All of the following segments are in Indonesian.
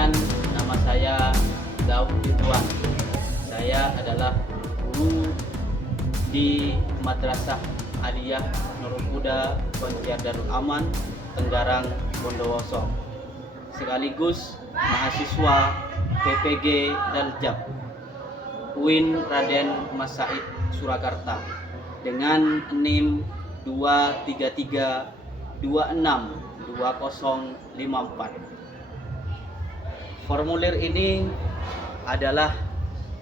Perkenalkan, nama saya Daud Ridwan. Saya adalah guru di Madrasah Aliyah Nurul Huda Pontianak Darul Aman, Tenggarang, Bondowoso. Sekaligus mahasiswa PPG Daljab UIN Raden Mas Said Surakarta dengan NIM 233262054. Formulir ini adalah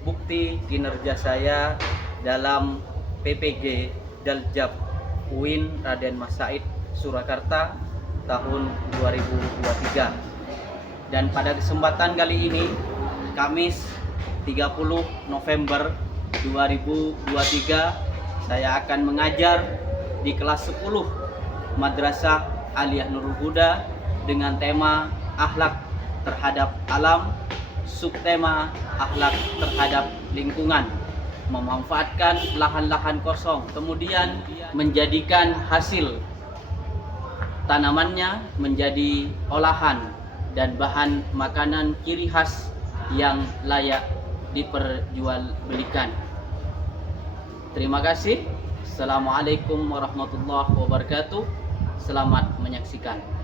bukti kinerja saya dalam PPG Daljab UIN Raden Mas Said Surakarta tahun 2023. Dan pada kesempatan kali ini, Kamis 30 November 2023, saya akan mengajar di kelas 10 Madrasah Aliyah Nurul Huda dengan tema akhlak terhadap alam, subtema akhlak terhadap lingkungan, memanfaatkan lahan-lahan kosong, kemudian menjadikan hasil tanamannya menjadi olahan dan bahan makanan ciri khas yang layak diperjualbelikan. Terima kasih. Assalamualaikum warahmatullahi wabarakatuh. Selamat menyaksikan.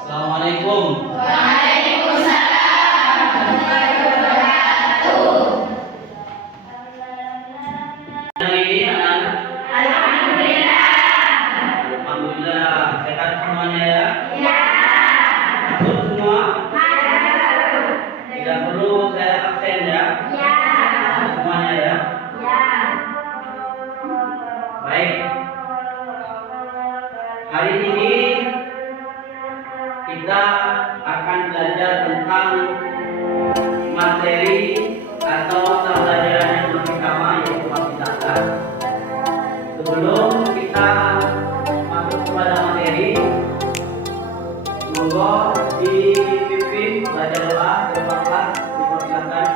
Assalamualaikum. Alhamdulillah. Sehat semuanya ya? Ya. Betul semua? Tidak perlu saya absen ya? Ya. Semuanya ya? Ya. Baik. Hari ini kita akan belajar tentang materi atau mata pelajaran yang pertama, yaitu masih dasar. Sebelum kita masuk kepada materi, monggo dipimpin baca doa bersama, dipersilakan.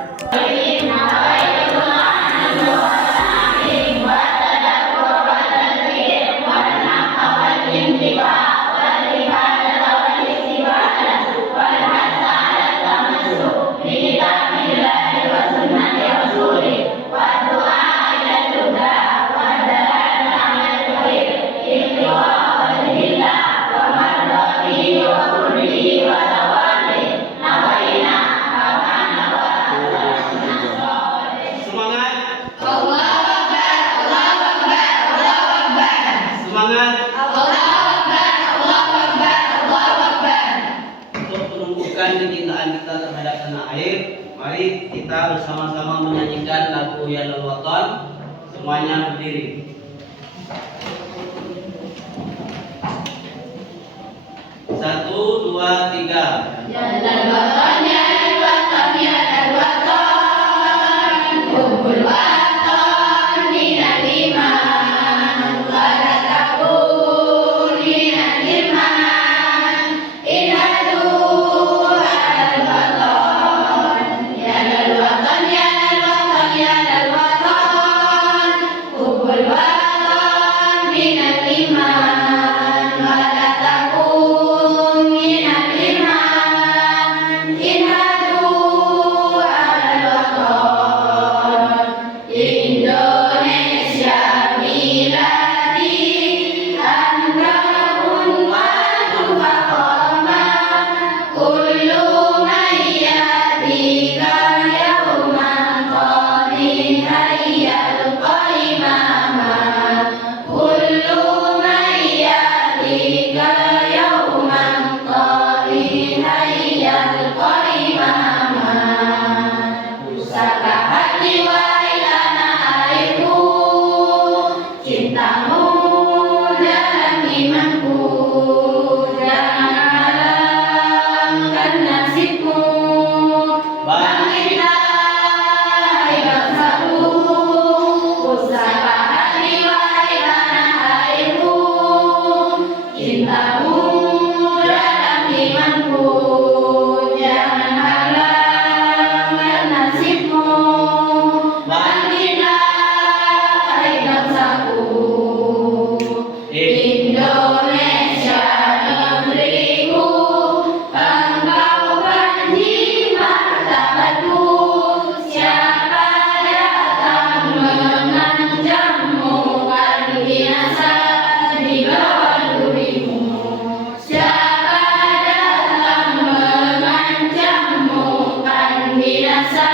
Kecintaan kita terhadap tanah air, mari kita bersama-sama menyanyikan lagu Ya Lal Watan. Semuanya berdiri. 1, 2, 3. Ya Lal Watan, ya Lal Watan, ya Lal Watan, Hubbul Watan minal iman, wa la takun minal irman, inhadu minal iman, binasa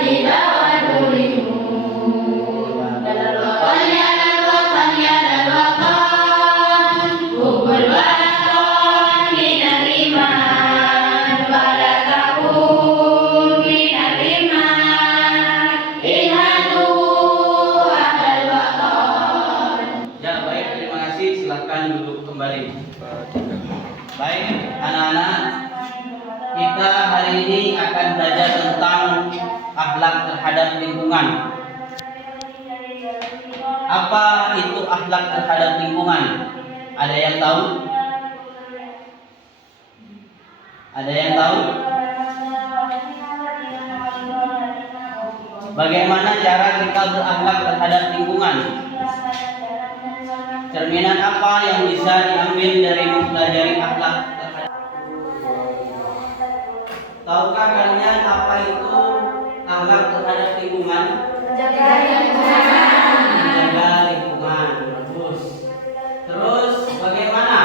di bawah durimu. Ya dan watan, ya dan watan, kubur baton minal iman, wala takun minal iman, inhadu ahlal watan. Ya, baik, terima kasih. Silakan duduk kembali. Baik, anak-anak, kita hari ini akan belajar tentang akhlak terhadap lingkungan. Apa itu akhlak terhadap lingkungan? Ada yang tahu? Ada yang tahu? Bagaimana cara kita berakhlak terhadap lingkungan? Cerminan apa yang bisa diambil dari mempelajari akhlak terhadap? Tahukah kalian apa itu akhlak terhadap lingkungan? Menjaga lingkungan. Bagus. Terus bagaimana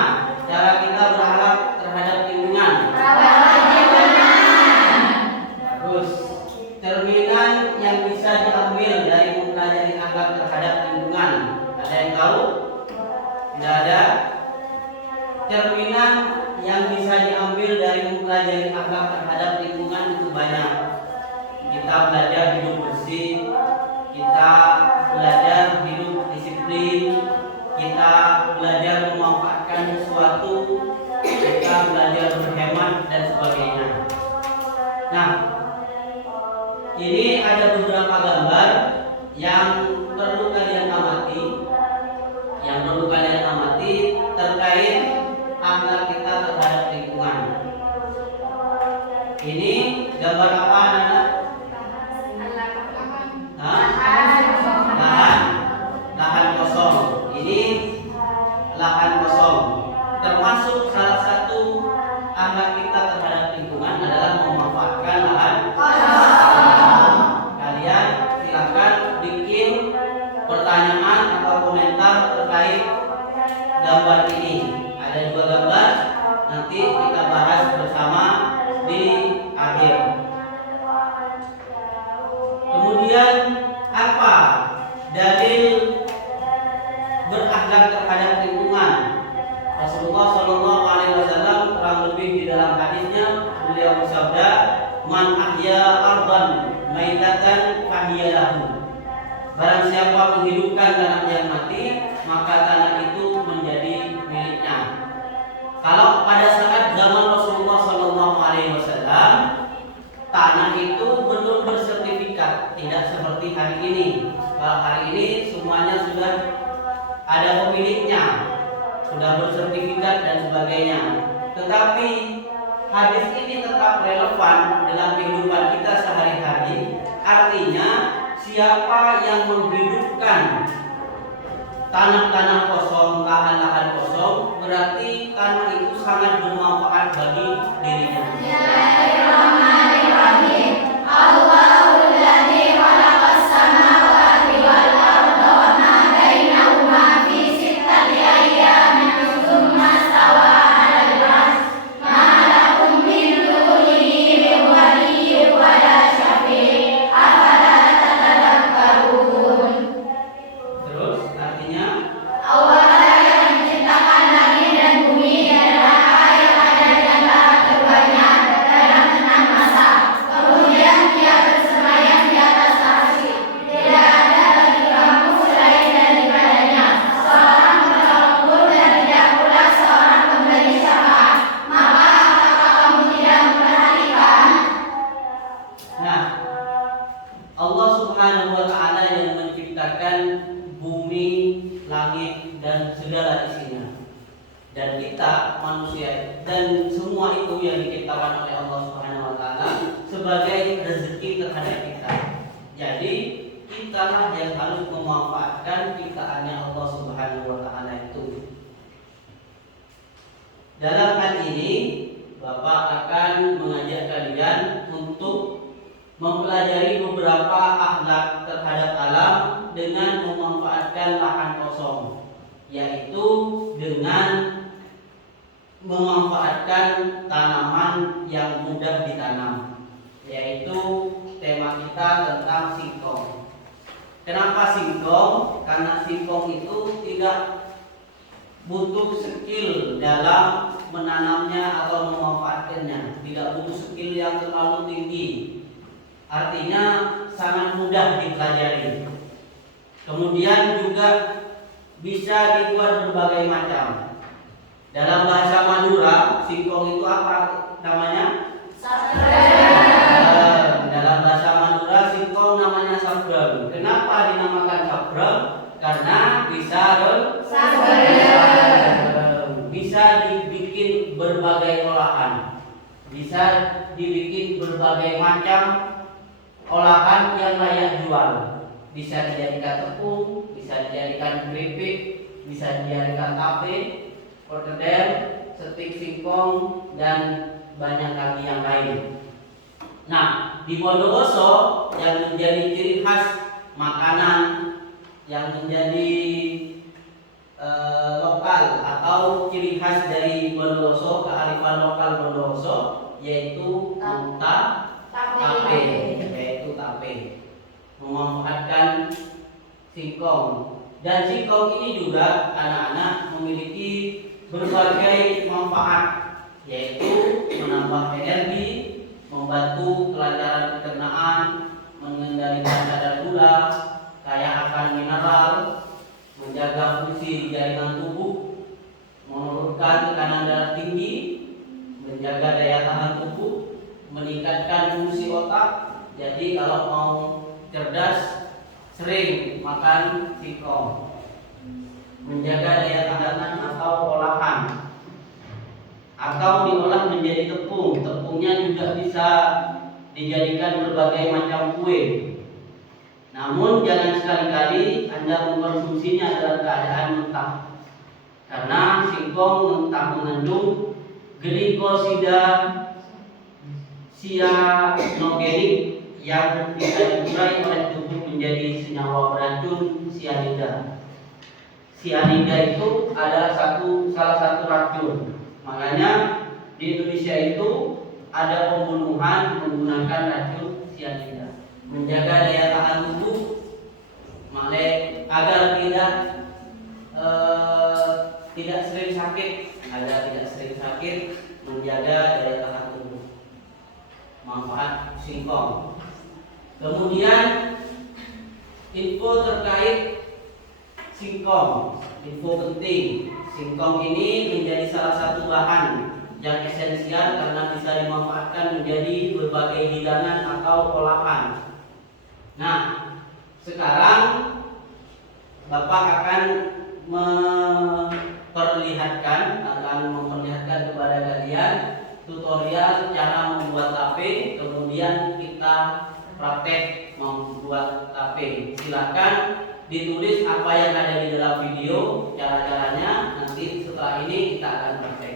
cara kita berakhlak terhadap lingkungan? Bagus. Cerminan yang bisa diambil dari mempelajari akhlak terhadap lingkungan. Ada yang tahu? Tidak ada. Cerminan yang bisa diambil dari mempelajari akhlak terhadap lingkungan itu banyak. Kita belajar hidup bersih, kita belajar hidup disiplin, kita belajar memanfaatkan sesuatu, kita belajar berhemat dan sebagainya. Nah, ini ada beberapa gambar yang perlu kalian amati, terkait akhlak kita terhadap lingkungan. Ini gambar apa, anak-anak? Lahan kosong. Ini lahan kosong. Termasuk salah satu akhlak kita terhadap lingkungan adalah memanfaatkan lahan kosong. Kalian silakan bikin pertanyaan atau komentar terkait gambar ini. Ada 2 gambar, nanti kita bahas bersama di akhir. Kemudian apa dalil berakhlak terhadap lingkungan? Rasulullah Shallallahu Alaihi Wasallam kurang lebih di dalam hadisnya beliau bersabda, "Man ahya ardan maitatan fahiyalahu." Barang siapa menghidupkan tanah yang mati, maka tanah itu menjadi miliknya. Kalau pada saat zaman Rasulullah Shallallahu Alaihi Wasallam, tanah itu belum bersertifikat, tidak seperti hari ini. Kalau hari ini semuanya sudah ada pemiliknya, sudah bersertifikat dan sebagainya. Tetapi hadis ini tetap relevan dalam kehidupan kita sehari-hari. Artinya, siapa yang menghidupkan tanah-tanah kosong, lahan-lahan kosong, berarti tanah itu sangat bermanfaat bagi dirinya. Bismillahirrahmanirrahim. Allahul ladzi khalaqas samawati wal arda wa ma bainahuma fi sittati ayyamin tsumma stawa 'alal 'arsy ma lakum min dunihi min waliyyin wa la syafi' afala tatadakkarun. Terus artinya Allah yang menciptakan langit dan bumi adalah air ada di antara keduanya dalam 6 masa. Kemudian Dia bersemayam di atas arsy. Tidak ada bagi kamu selain daripadanya seorang penolong pun dan tidak pula seorang pemberi syafaat. Maka apakah kamu tidak memperhatikan? Nah, Allah Subhanahu wa Ta'ala yang menciptakan bumi, langit, dan segala isinya. Dan kita manusia dan semua itu yang diciptakan oleh Allah Subhanahu wa Ta'ala sebagai rezeki terhadap kita. Jadi kitalah yang harus memanfaatkan ciptaannya Allah Subhanahu wa Ta'ala itu. Dalam hal ini Bapak akan mengajak kalian untuk mempelajari beberapa akhlak terhadap alam dengan memanfaatkan lahan kosong, yaitu dengan memanfaatkan tanaman yang mudah ditanam, yaitu kita tentang singkong. Kenapa singkong? Karena singkong itu tidak butuh skill dalam menanamnya atau memanfaatkannya, tidak butuh skill yang terlalu tinggi. Artinya sangat mudah dipelajari. Kemudian juga bisa dibuat berbagai macam. Dalam bahasa Madura, singkong itu apa namanya? Dalam bahasa Madura, singkong namanya sabrem. Kenapa dinamakan sabrem? Karena bisa dibikin berbagai olahan, bisa dibikin berbagai macam olahan yang layak jual. Bisa dijadikan tepung, bisa dijadikan keripik, bisa dijadikan tape, perkedel, stik singkong, dan banyak lagi yang lain. Nah, di Bondowoso yang menjadi ciri khas makanan yang menjadi lokal atau ciri khas dari Bondowoso, kearifan lokal Bondowoso, yaitu tape, yaitu tape, memanfaatkan singkong. Dan singkong ini juga anak-anak memiliki berbagai manfaat, yaitu menambah energi, membantu kelancaran pencernaan, mengendalikan kadar gula, kaya akan mineral, menjaga fungsi jaringan tubuh, menurunkan tekanan darah tinggi, menjaga daya tahan tubuh, meningkatkan fungsi otak. Jadi kalau mau cerdas, sering makan singkong. Menjaga daya tahan atau olahan, atau diolah menjadi tepung. Tepungnya juga bisa dijadikan berbagai macam kue. Namun jangan sekali-kali Anda mengkonsumsinya dalam keadaan mentah, karena singkong mentah mengandung glikosida sianogenik yang bisa diurai oleh tubuh menjadi senyawa beracun sianida. Sianida itu adalah salah satu racun. Makanya di Indonesia itu ada pembunuhan menggunakan racun sianida. Menjaga daya tahan tubuh agar tidak sering sakit, menjaga daya tahan tubuh. Manfaat singkong. Kemudian info terkait singkong, info penting. Singkong ini menjadi salah satu bahan yang esensial karena bisa dimanfaatkan menjadi berbagai hidangan atau olahan. Nah, sekarang Bapak akan memperlihatkan kepada kalian tutorial cara membuat tape, kemudian kita praktek membuat tape. Silakan ditulis apa yang ada di dalam video, cara-caranya. Nanti setelah ini kita akan praktek.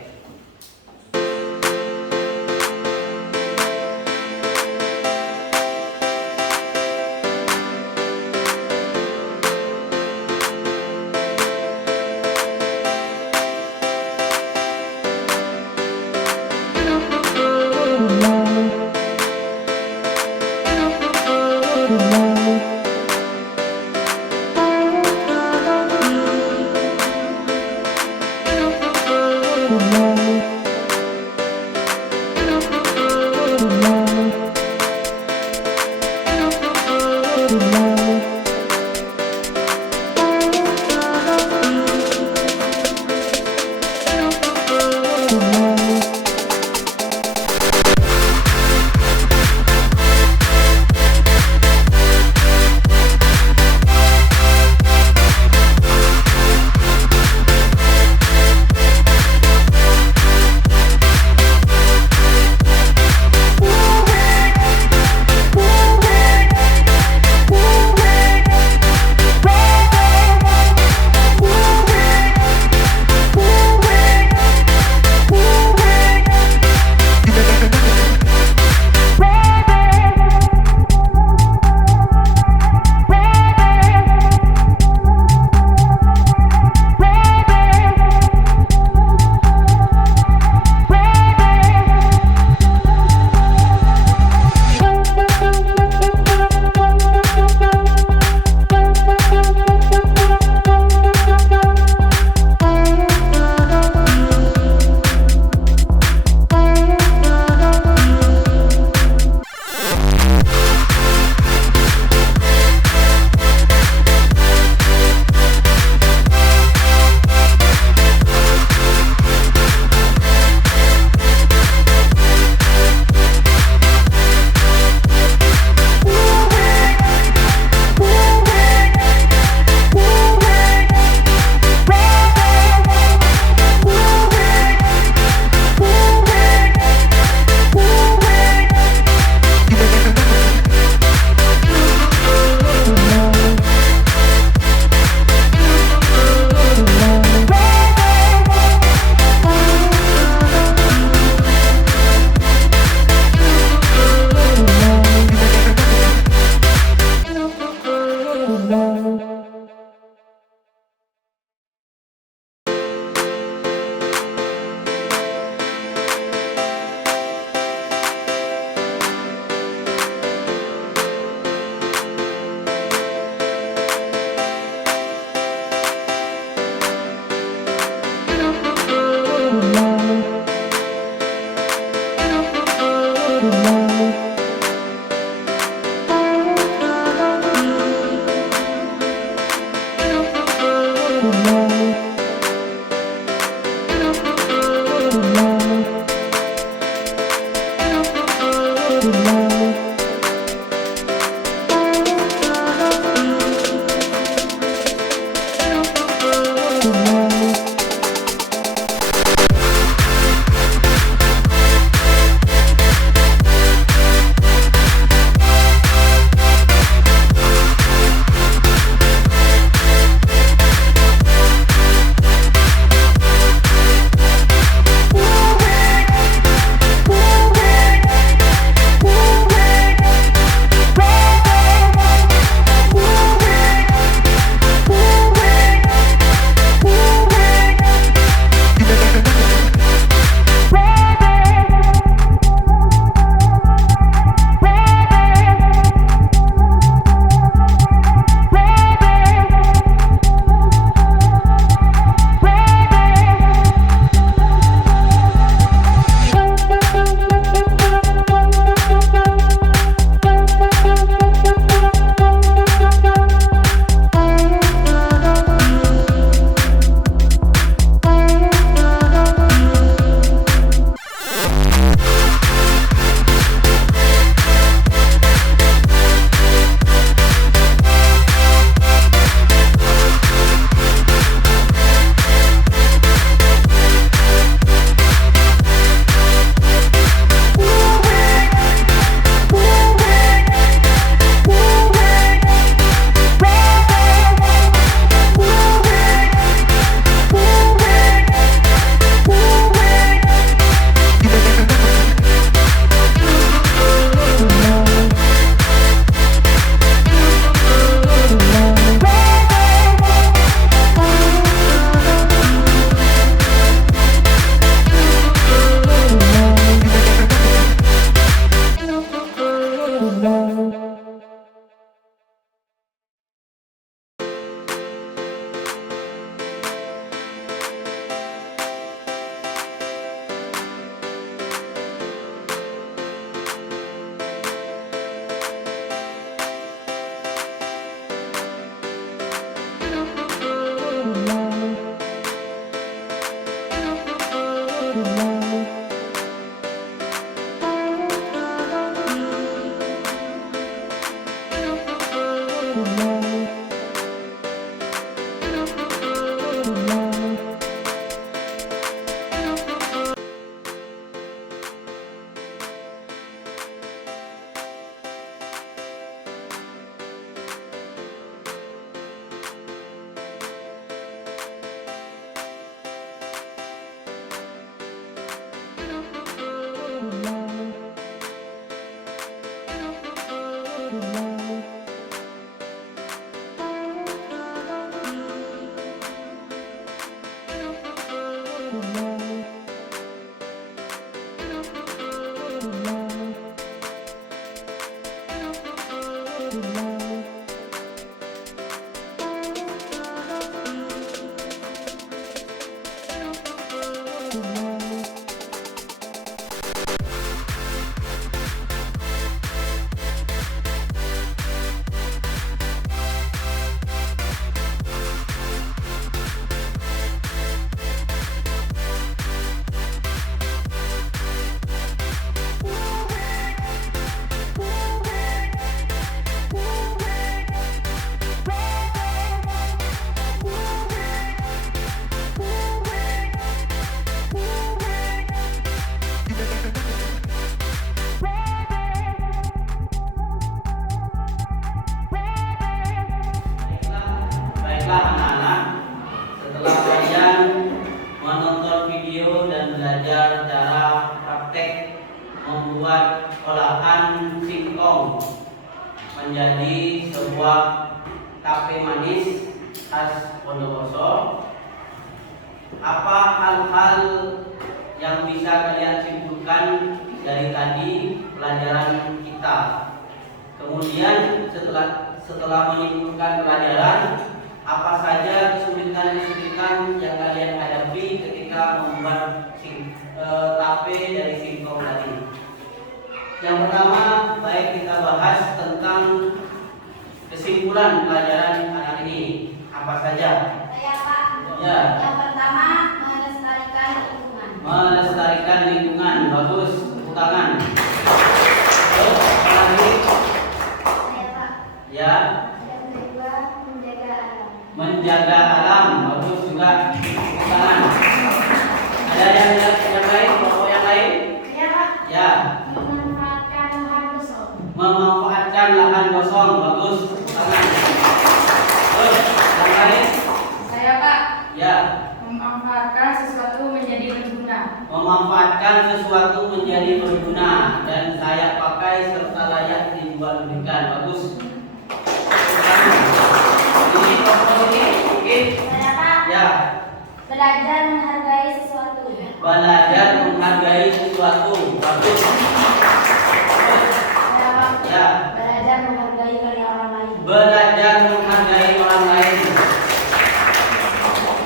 Baiklah anak-anak, setelah kalian menonton video dan belajar cara praktek membuat olahan singkong menjadi sebuah tape manis khas Bondowoso, apa hal-hal yang bisa kalian simpulkan dari tadi pelajaran kita? Kemudian setelah menyimpulkan pelajaran, apa saja kesulitan-kesulitan yang kalian hadapi ketika membuat tape dari singkong tadi? Yang pertama, baik kita bahas tentang kesimpulan pelajaran anak ini. Apa saja? Saya Pak. Ya. Yang pertama, melestarikan lingkungan. Melestarikan lingkungan. Bagus. Tepuk tangan. Terus, apa lagi? Saya Pak. Ya. Yang kedua, menjaga alam. Menjaga alam. Bagus juga. Tepuk tangan. Ada yang lain? Kelompok yang lain? Saya Pak. Ya. Memanfaatkan lahan kosong. Memanfaatkan lahan kosong. Bagus. Tepuk tangan. Terus, yang lain? Saya Pak. Ya. Memanfaatkan sesuatu menjadi berguna. Memanfaatkan sesuatu menjadi berguna dan layak pakai serta layak dijual-belikan. Bagus. Ini kelompok ini mungkin. Saya Pak. Ya. Belajar menghargai sesuatu. Belajar menghargai sesuatu. Bagus. Saya Pak. Ya. Belajar menghargai karya orang lain. Belajar menghargai orang lain.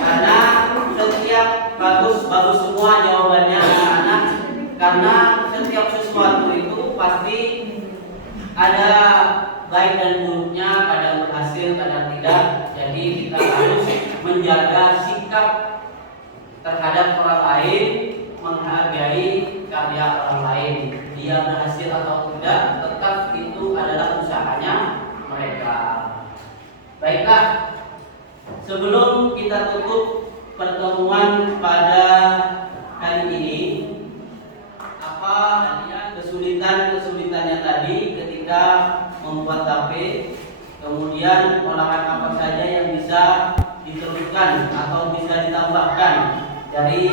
Karena setiap bagus semua jawabannya anak-anak. Karena setiap sesuatu itu pasti ada baik dan buruknya, kadang berhasil, kadang tidak. Jadi kita harus menjaga sikap terhadap orang lain, menghargai karya orang lain. Dia berhasil atau tidak, tetap itu adalah usahanya mereka. Baiklah, sebelum kita tutup pertemuan pada kali ini, apa kesulitan-kesulitannya tadi ketika membuat tape, kemudian olahan apa saja yang bisa diteruskan atau bisa ditambahkan dari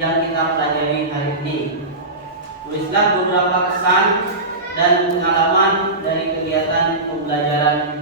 yang kita pelajari hari ini. Tulislah beberapa kesan dan pengalaman dari kegiatan pembelajaran